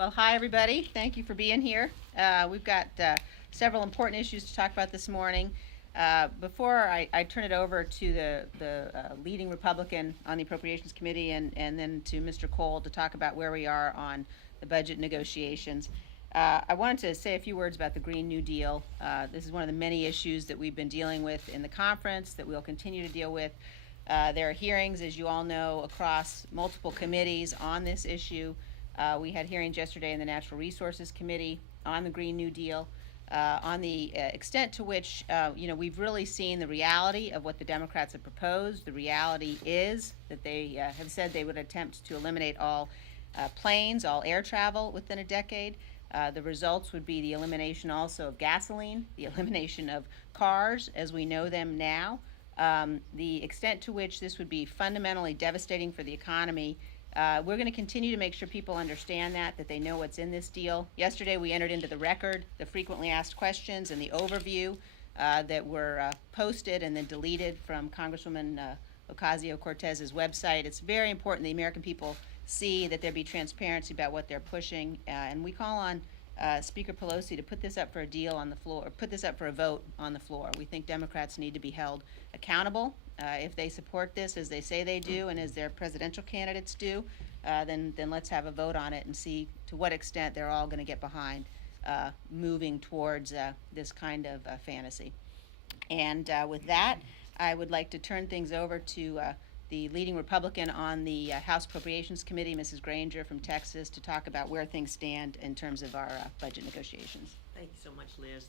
Well, hi, everybody. Thank you for being here. We've got several important issues to talk about this morning. Before I turn it over to the leading Republican on the Appropriations Committee and then to Mr. Cole to talk about where we are on the budget negotiations, I wanted to say a few words about the Green New Deal. This is one of the many issues that we've been dealing with in the conference that we'll continue to deal with. There are hearings, as you all know, across multiple committees on this issue. We had hearings yesterday in the Natural Resources Committee on the Green New Deal, on the extent to which, we've really seen the reality of what the Democrats have proposed. The reality is that they have said they would attempt to eliminate all planes, all air travel within a decade. The results would be the elimination also of gasoline, the elimination of cars as we know them now. The extent to which this would be fundamentally devastating for the economy. We're going to continue to make sure people understand that they know what's in this deal. Yesterday we entered into the record the frequently asked questions and the overview that were posted and then deleted from Congresswoman Ocasio-Cortez's website. It's very important the American people see that there be transparency about what they're pushing, and we call on Speaker Pelosi to put this up for a deal on the floor, or put this up for a vote on the floor. We think Democrats need to be held accountable. If they support this as they say they do and as their presidential candidates do, then let's have a vote on it and see to what extent they're all going to get behind moving towards this kind of fantasy. And with that, I would like to turn things over to the leading Republican on the House Appropriations Committee, Mrs. Granger from Texas, to talk about where things stand in terms of our budget negotiations. Thank you so much, Liz.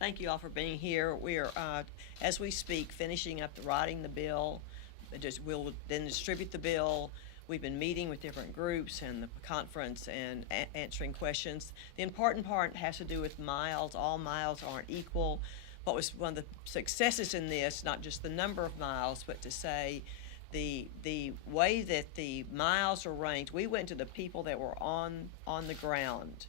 Thank you all for being here. We are, as we speak, finishing up writing the bill. We'll then distribute the bill. We've been meeting with different groups and the conference and answering questions. The important part has to do with miles. All miles aren't equal. What was one of the successes in this, not just the number of miles, but to say the way that the miles are ranked. We went to the people that were on the ground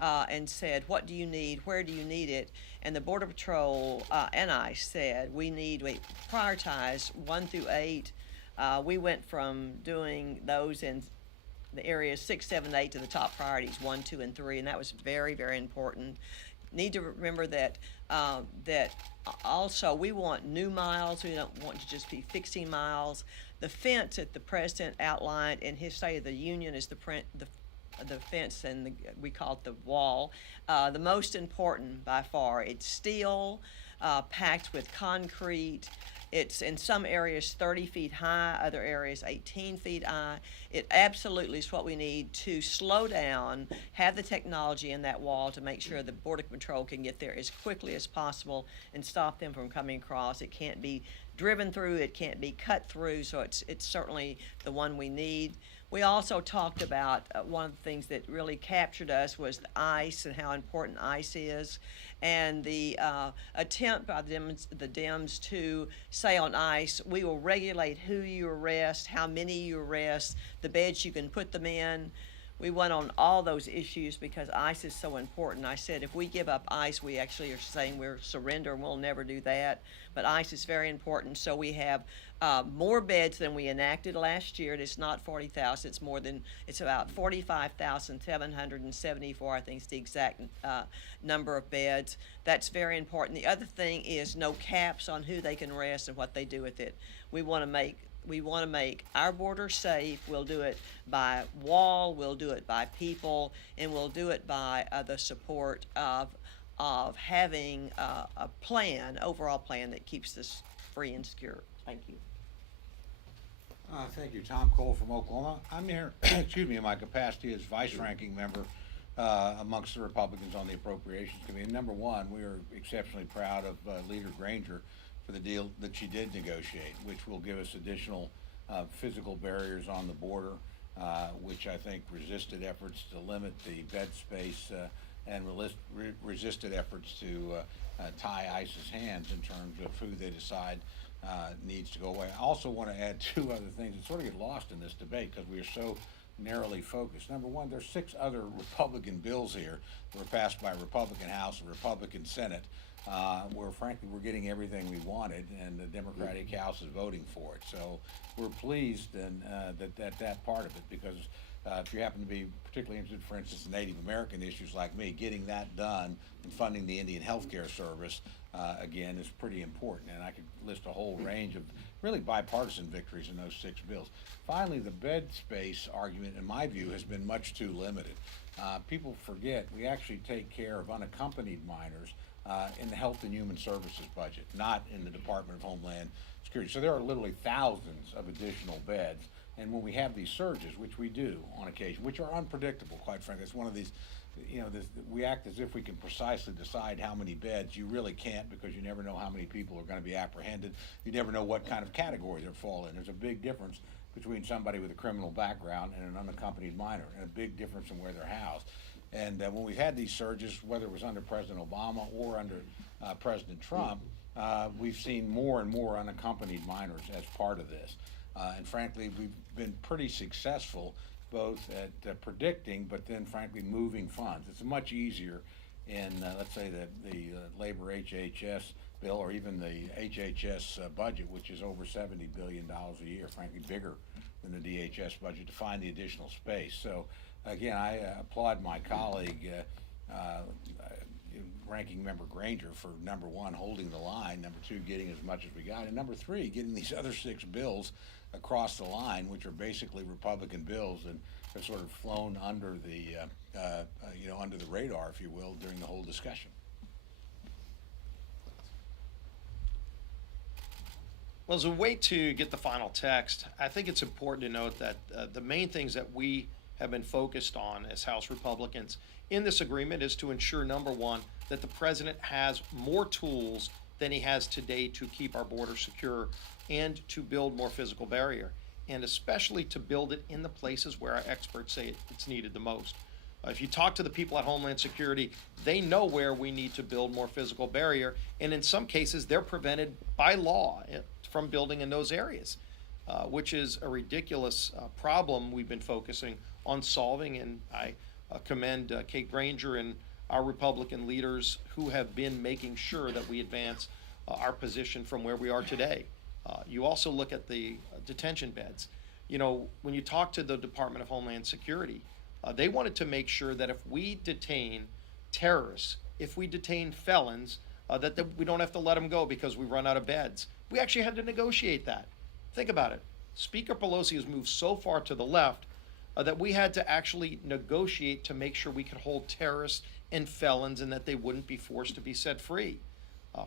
and said, what do you need? Where do you need it? And the Border Patrol and I said, we prioritize 1 through 8. We went from doing those in the areas 6, 7, 8 to the top priorities 1, 2, and 3, and that was very, very important. Need to remember that that also we want new miles. We don't want to just be fixing miles. The fence that the president outlined in his State of the Union is the fence, and we call it the wall. The most important by far. It's steel, packed with concrete. It's in some areas 30 feet high, other areas 18 feet high. It absolutely is what we need to slow down, have the technology in that wall to make sure the Border Patrol can get there as quickly as possible and stop them from coming across. It can't be driven through, it can't be cut through, so it's certainly the one we need. We also talked about one of the things that really captured us was the ICE and how important ICE is, and the attempt by the Dems to say on ICE, we will regulate who you arrest, how many you arrest, the beds you can put them in. We went on all those issues because ICE is so important. I said if we give up ICE, we actually are saying we're surrender and we'll never do that. But ICE is very important, so we have more beds than we enacted last year. It's not 40,000. It's about 45,774. I think is the exact number of beds. That's very important. The other thing is no caps on who they can arrest and what they do with it. We want to make our border safe. We'll do it by wall, we'll do it by people, and we'll do it by the support of having a overall plan that keeps us free and secure. Thank you. Thank you. Tom Cole from Oklahoma. I'm here, in my capacity as vice-ranking member amongst the Republicans on the Appropriations Committee. Number one, we are exceptionally proud of Leader Granger for the deal that she did negotiate, which will give us additional physical barriers on the border, which I think resisted efforts to limit the bed space and resisted efforts to tie ICE's hands in terms of who they decide needs to go away. I also want to add two other things that sort of get lost in this debate because we are so narrowly focused. Number one, there's 6 other Republican bills here that were passed by a Republican House and Republican Senate where frankly we're getting everything we wanted, and the Democratic House is voting for it. So we're pleased and that part of it, because if you happen to be particularly interested, for instance, in Native American issues like me, getting that done and funding the Indian Health Care Service, again, is pretty important. And I could list a whole range of really bipartisan victories in those 6 bills. Finally, the bed space argument, in my view, has been much too limited. People forget we actually take care of unaccompanied minors in the Health and Human Services budget, not in the Department of Homeland Security. So there are literally thousands of additional beds. And when we have these surges, which we do on occasion, which are unpredictable, quite frankly, it's one of these, we act as if we can precisely decide how many beds. You really can't, because you never know how many people are going to be apprehended. You never know what kind of category they fall in. There's a big difference between somebody with a criminal background and an unaccompanied minor, and a big difference in where they're housed. And when we've had these surges, whether it was under President Obama or under President Trump, we've seen more and more unaccompanied minors as part of this. And frankly, we've been pretty successful both at predicting, but then frankly moving funds. It's much easier in, let's say, the labor HHS bill, or even the HHS budget, which is over $70 billion a year, frankly bigger than the DHS budget, to find the additional space. So again, I applaud my colleague, Ranking Member Granger, for number 1, holding the line, number 2, getting as much as we got, and number 3, getting these other 6 bills across the line, which are basically Republican bills and have sort of flown under the under the radar, if you will, during the whole discussion. Well, as a way to get the final text, I think it's important to note that the main things that we have been focused on as House Republicans in this agreement is to ensure, number 1, that the president has more tools than he has today to keep our border secure and to build more physical barrier, and especially to build it in the places where our experts say it's needed the most. If you talk to the people at Homeland Security, they know where we need to build more physical barrier, and in some cases they're prevented by law from building in those areas, which is a ridiculous problem we've been focusing on solving. And I commend Kate Granger and our Republican leaders who have been making sure that we advance our position from where we are today. You also look at the detention beds. When you talk to the Department of Homeland Security, they wanted to make sure that if we detain terrorists, if we detain felons, that we don't have to let them go because we run out of beds. We actually had to negotiate that. Think about it. Speaker Pelosi has moved so far to the left that we had to actually negotiate to make sure we could hold terrorists and felons and that they wouldn't be forced to be set free.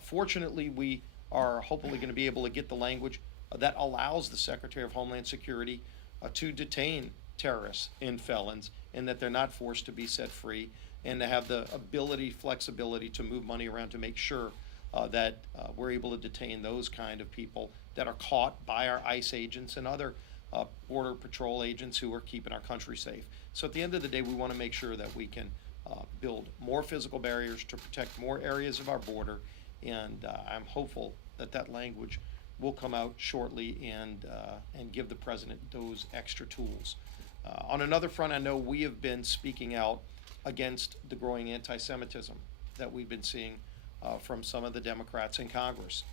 Fortunately, we are hopefully going to be able to get the language that allows the Secretary of Homeland Security to detain terrorists and felons, and that they're not forced to be set free, and to have the flexibility to move money around to make sure that we're able to detain those kind of people that are caught by our ICE agents and other Border Patrol agents who are keeping our country safe. So at the end of the day, we want to make sure that we can build more physical barriers to protect more areas of our border, and I'm hopeful that that language will come out shortly and give the president those extra tools. On another front, I know we have been speaking out against the growing anti-Semitism that we've been seeing from some of the Democrats in Congress.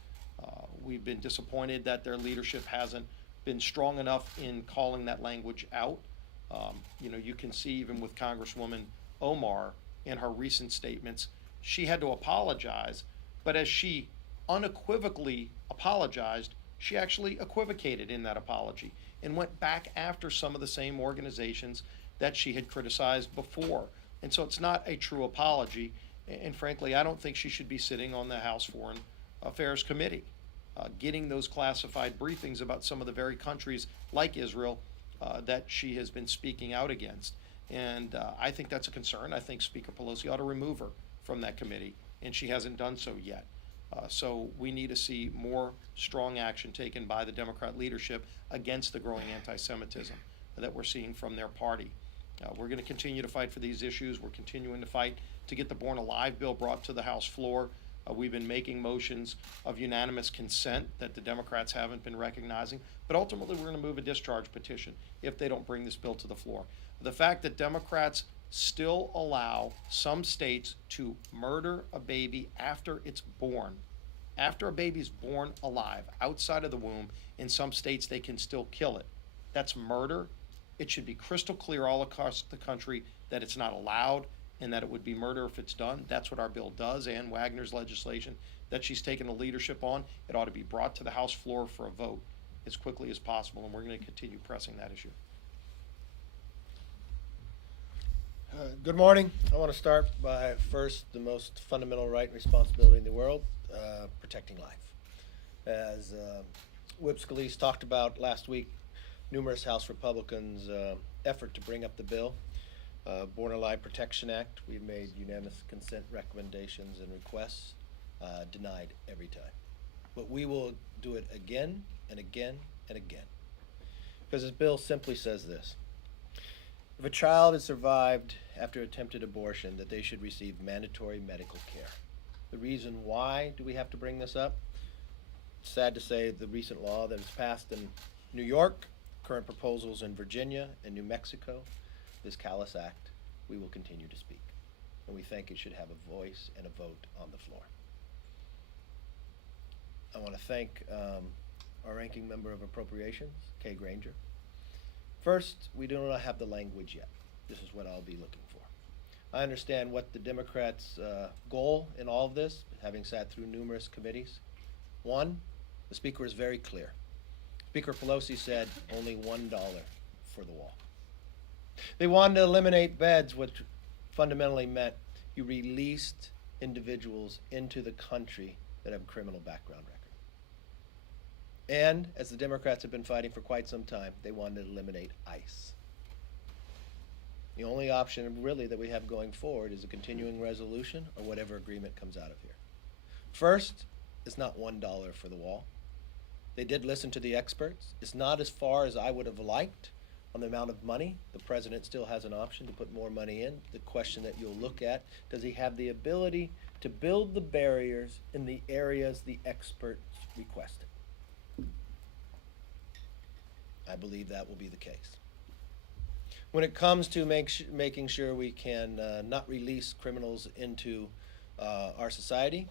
We've been disappointed that their leadership hasn't been strong enough in calling that language out. You can see even with Congresswoman Omar in her recent statements, she had to apologize, but as she unequivocally apologized, she actually equivocated in that apology and went back after some of the same organizations that she had criticized before. And so it's not a true apology. And frankly, I don't think she should be sitting on the House Foreign Affairs Committee, getting those classified briefings about some of the very countries like Israel that she has been speaking out against. And I think that's a concern. I think Speaker Pelosi ought to remove her from that committee, and she hasn't done so yet. So we need to see more strong action taken by the Democrat leadership against the growing anti-Semitism that we're seeing from their party. We're going to continue to fight for these issues. We're continuing to fight to get the Born Alive bill brought to the House floor. We've been making motions of unanimous consent that the Democrats haven't been recognizing. But ultimately, we're going to move a discharge petition if they don't bring this bill to the floor. The fact that Democrats still allow some states to murder a baby after it's born. After a baby's born alive, outside of the womb, in some states they can still kill it. That's murder. It should be crystal clear all across the country that it's not allowed and that it would be murder if it's done. That's what our bill does, and Wagner's legislation that she's taken the leadership on. It ought to be brought to the House floor for a vote as quickly as possible, and we're going to continue pressing that issue. Good morning. I want to start by first the most fundamental right and responsibility in the world, protecting life. As Whip Scalise talked about last week, numerous House Republicans' effort to bring up the bill, Born Alive Protection Act. We've made unanimous consent recommendations and requests, denied every time. But we will do it again and again and again. Because this bill simply says this: if a child is survived after attempted abortion, that they should receive mandatory medical care. The reason why do we have to bring this up? It's sad to say the recent law that was passed in New York, current proposals in Virginia and New Mexico, this callous act, we will continue to speak. And we think it should have a voice and a vote on the floor. I want to thank our ranking member of appropriations, Kay Granger. First, we do not have the language yet. This is what I'll be looking for. I understand what the Democrats' goal in all of this, having sat through numerous committees. One, the speaker is very clear. Speaker Pelosi said only $1 for the wall. They wanted to eliminate beds, which fundamentally meant you released individuals into the country that have a criminal background record. And, as the Democrats have been fighting for quite some time, they wanted to eliminate ICE. The only option really that we have going forward is a continuing resolution or whatever agreement comes out of here. First, it's not $1 for the wall. They did listen to the experts. It's not as far as I would have liked on the amount of money. The president still has an option to put more money in. The question that you'll look at, does he have the ability to build the barriers in the areas the experts requested? I believe that will be the case. When it comes to making sure we can not release criminals into our society,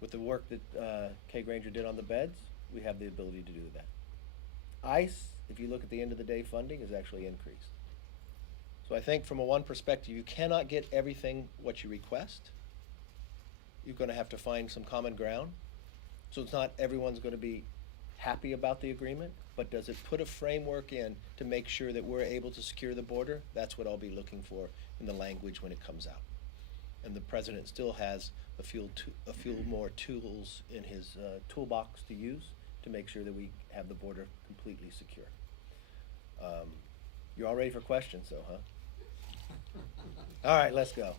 with the work that Kay Granger did on the beds, we have the ability to do that. ICE, if you look at the end of the day funding, is actually increased. So I think from a one perspective, you cannot get everything what you request. You're going to have to find some common ground. So it's not everyone's going to be happy about the agreement, but does it put a framework in to make sure that we're able to secure the border? That's what I'll be looking for in the language when it comes out. And the president still has a few more tools in his toolbox to use to make sure that we have the border completely secure. You're all ready for questions, though, huh? All right, let's go.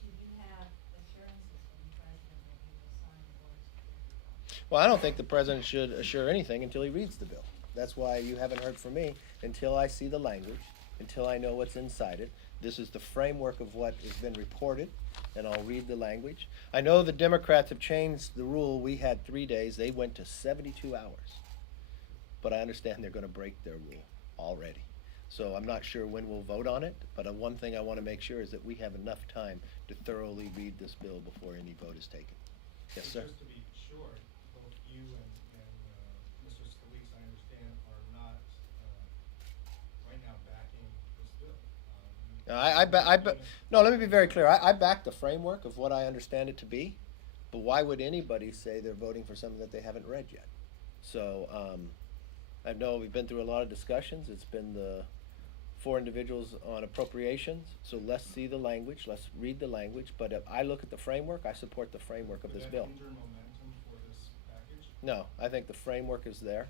Do you have assurances from the president that he will sign the border security bill? Well, I don't think the president should assure anything until he reads the bill. That's why you haven't heard from me until I see the language, until I know what's inside it. This is the framework of what has been reported, and I'll read the language. I know the Democrats have changed the rule. We had 3 days. They went to 72 hours. But I understand they're going to break their rule already. So I'm not sure when we'll vote on it, but one thing I want to make sure is that we have enough time to thoroughly read this bill before any vote is taken. Yes, sir? Just to be sure, both you and Mr. Scalise, I understand, are not right now backing this bill. No, let me be very clear. I back the framework of what I understand it to be, but why would anybody say they're voting for something that they haven't read yet? So I know we've been through a lot of discussions. It's been the 4 individuals on appropriations. So let's see the language. Let's read the language. But if I look at the framework, I support the framework of this bill. Would that hinder momentum for this package? No, I think the framework is there.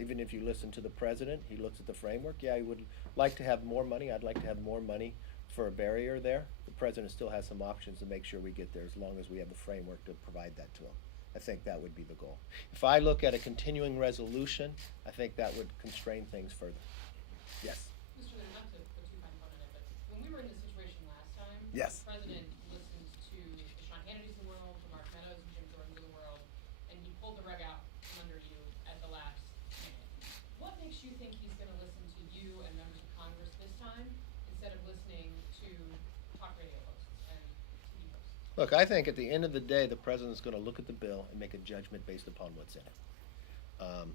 Even if you listen to the president, he looks at the framework. Yeah, he would like to have more money. I'd like to have more money for a barrier there. The president still has some options to make sure we get there as long as we have the framework to provide that to him. I think that would be the goal. If I look at a continuing resolution, I think that would constrain things further. Yes? Mr. Lynn, not to put too fine a point on it, but when we were in this situation last time, Yes. the president listened to the Sean Hannitys of the world, the Mark Meadows and Jim Jordan's of the world, and he pulled the rug out from under you at the last minute. What makes you think he's going to listen to you and members of Congress this time instead of listening Look, I think at the end of the day, the president's gonna look at the bill and make a judgment based upon what's in it.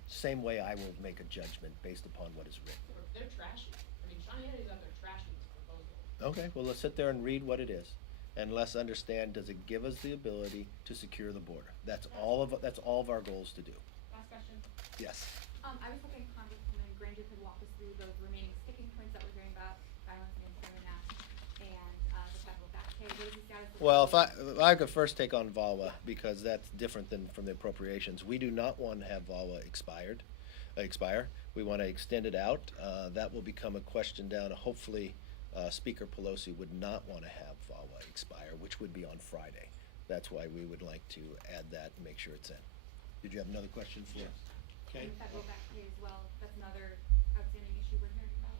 Same way I will make a judgment based upon what is written. They're trashy. I mean, Sean Hannity's out there trashing this proposal. Okay, well, let's sit there and read what it is, and let's understand, does it give us the ability to secure the border? That's all of our goals to do. Last question. Yes. I was hoping Congresswoman Granger could walk us through those remaining sticking points that we're hearing about, violence against women and the federal back pay. What is the status of Well, those? if I could first take on VAWA, because that's different than from the appropriations. We do not want to have VAWA expire. We want to extend it out. That will become a question down. Hopefully, Speaker Pelosi would not want to have VAWA expire, which would be on Friday. That's why we would like to add that and make sure it's in. Did you have another question for? Okay. And federal back pay as well, that's another outstanding issue we're hearing about.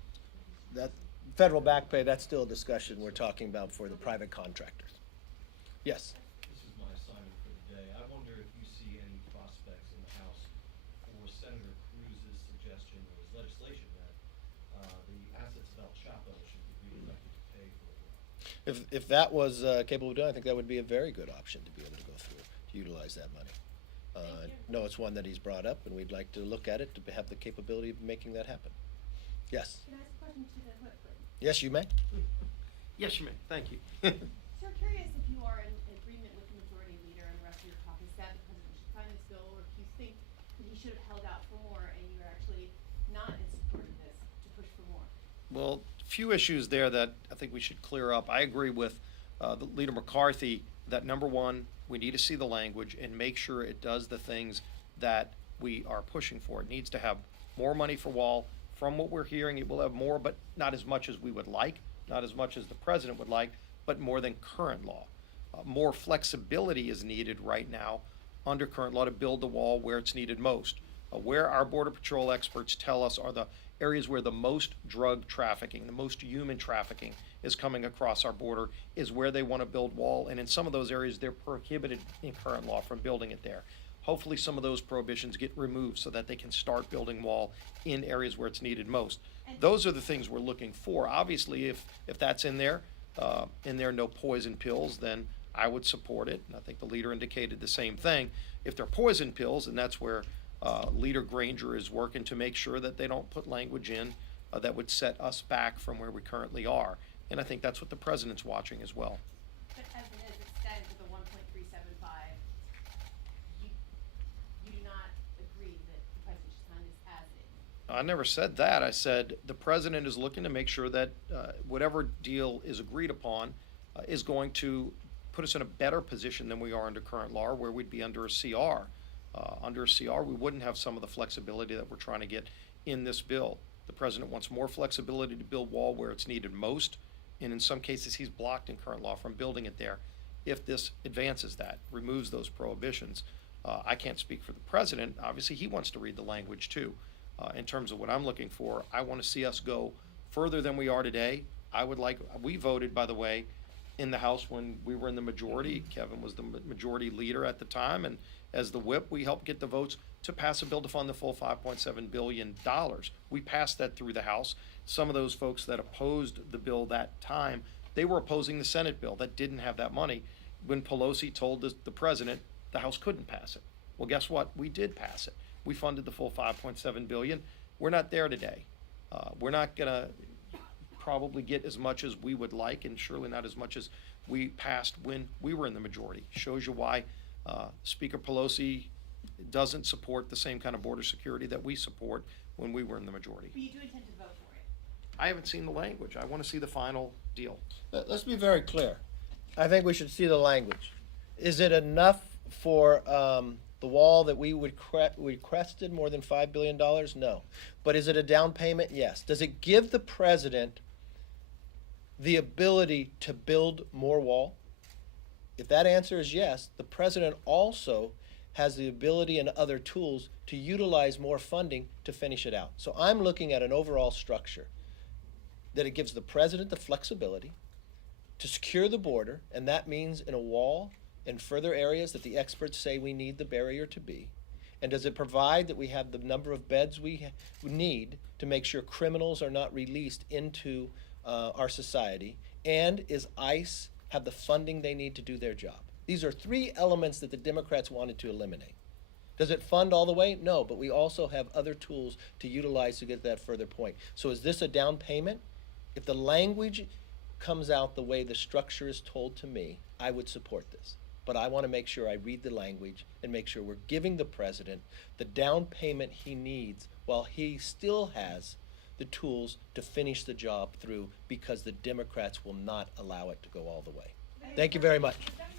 That federal back pay, that's still a discussion we're talking about for the private contractors. Yes. This is my assignment for the day. I wonder if you see any prospects in the House for Senator Cruz's suggestion or his legislation that the assets of El Chapo should be redirected to pay for it. If that was capable of doing, I think that would be a very good option to be able to go through, to utilize that money. No, it's one that he's brought up, and we'd like to look at it to have the capability of making that happen. Yes. Can I ask a question to the whip, please? Yes, you may. Yes, you may. Thank you. So curious if you are in agreement with the majority leader and the rest of your caucus that the president should sign this bill, or if you think that he should have held out for more and you're actually not in support of this to push for more. Well, few issues there that I think we should clear up. I agree with the Leader McCarthy that number one, we need to see the language and make sure it does the things that we are pushing for. It needs to have more money for wall. From what we're hearing, it will have more, but not as much as we would like, not as much as the president would like, but more than current law. More flexibility is needed right now under current law to build the wall where it's needed most. Where our Border Patrol experts tell us are the areas where the most drug trafficking, the most human trafficking is coming across our border is where they want to build wall. And in some of those areas, they're prohibited in current law from building it there. Hopefully some of those prohibitions get removed so that they can start building wall in areas where it's needed most. Those are the things we're looking for. Obviously, if that's in there no poison pills, then I would support it. And I think the leader indicated the same thing. If they're poison pills, and that's where Leader Granger is working to make sure that they don't put language in that would set us back from where we currently are. And I think that's what the president's watching as well. But as it is extended to the 1.375, you do not agree that the president should sign this as is? I never said that. I said the president is looking to make sure that whatever deal is agreed upon is going to put us in a better position than we are under current law, where we'd be under a CR. Under a CR, we wouldn't have some of the flexibility that we're trying to get in this bill. The president wants more flexibility to build wall where it's needed most, and in some cases, he's blocked in current law from building it there. If this advances that, removes those prohibitions, I can't speak for the president. Obviously, he wants to read the language too. In terms of what I'm looking for, I want to see us go further than we are today. We voted, by the way, in the House when we were in the majority. Kevin was the majority leader at the time, and as the whip, we helped get the votes to pass a bill to fund the full $5.7 billion. We passed that through the House. Some of those folks that opposed the bill that time, they were opposing the Senate bill that didn't have that money. When Pelosi told the president the House couldn't pass it. Well, guess what? We did pass it. We funded the full $5.7 billion. We're not there today. We're not gonna probably get as much as we would like, and surely not as much as we passed when we were in the majority. Shows you why Speaker Pelosi doesn't support the same kind of border security that we support when we were in the majority. But you do intend to vote for it? I haven't seen the language. I want to see the final deal. Let's be very clear. I think we should see the language. Is it enough for the wall that we requested, more than $5 billion? No. But is it a down payment? Yes. Does it give the president the ability to build more wall? If that answer is yes, the president also has the ability and other tools to utilize more funding to finish it out. So I'm looking at an overall structure that it gives the president the flexibility to secure the border, and that means in a wall in further areas that the experts say we need the barrier to be. And does it provide that we have the number of beds we need to make sure criminals are not released into our society? And is ICE have the funding they need to do their job. These are three elements that the Democrats wanted to eliminate. Does it fund all the way? No, but we also have other tools to utilize to get that further point. So is this a down payment? If the language comes out the way the structure is told to me, I would support this. But I want to make sure I read the language and make sure we're giving the president the down payment he needs while he still has the tools to finish the job through, because the Democrats will not allow it to go all the way. Thank you very much. Is that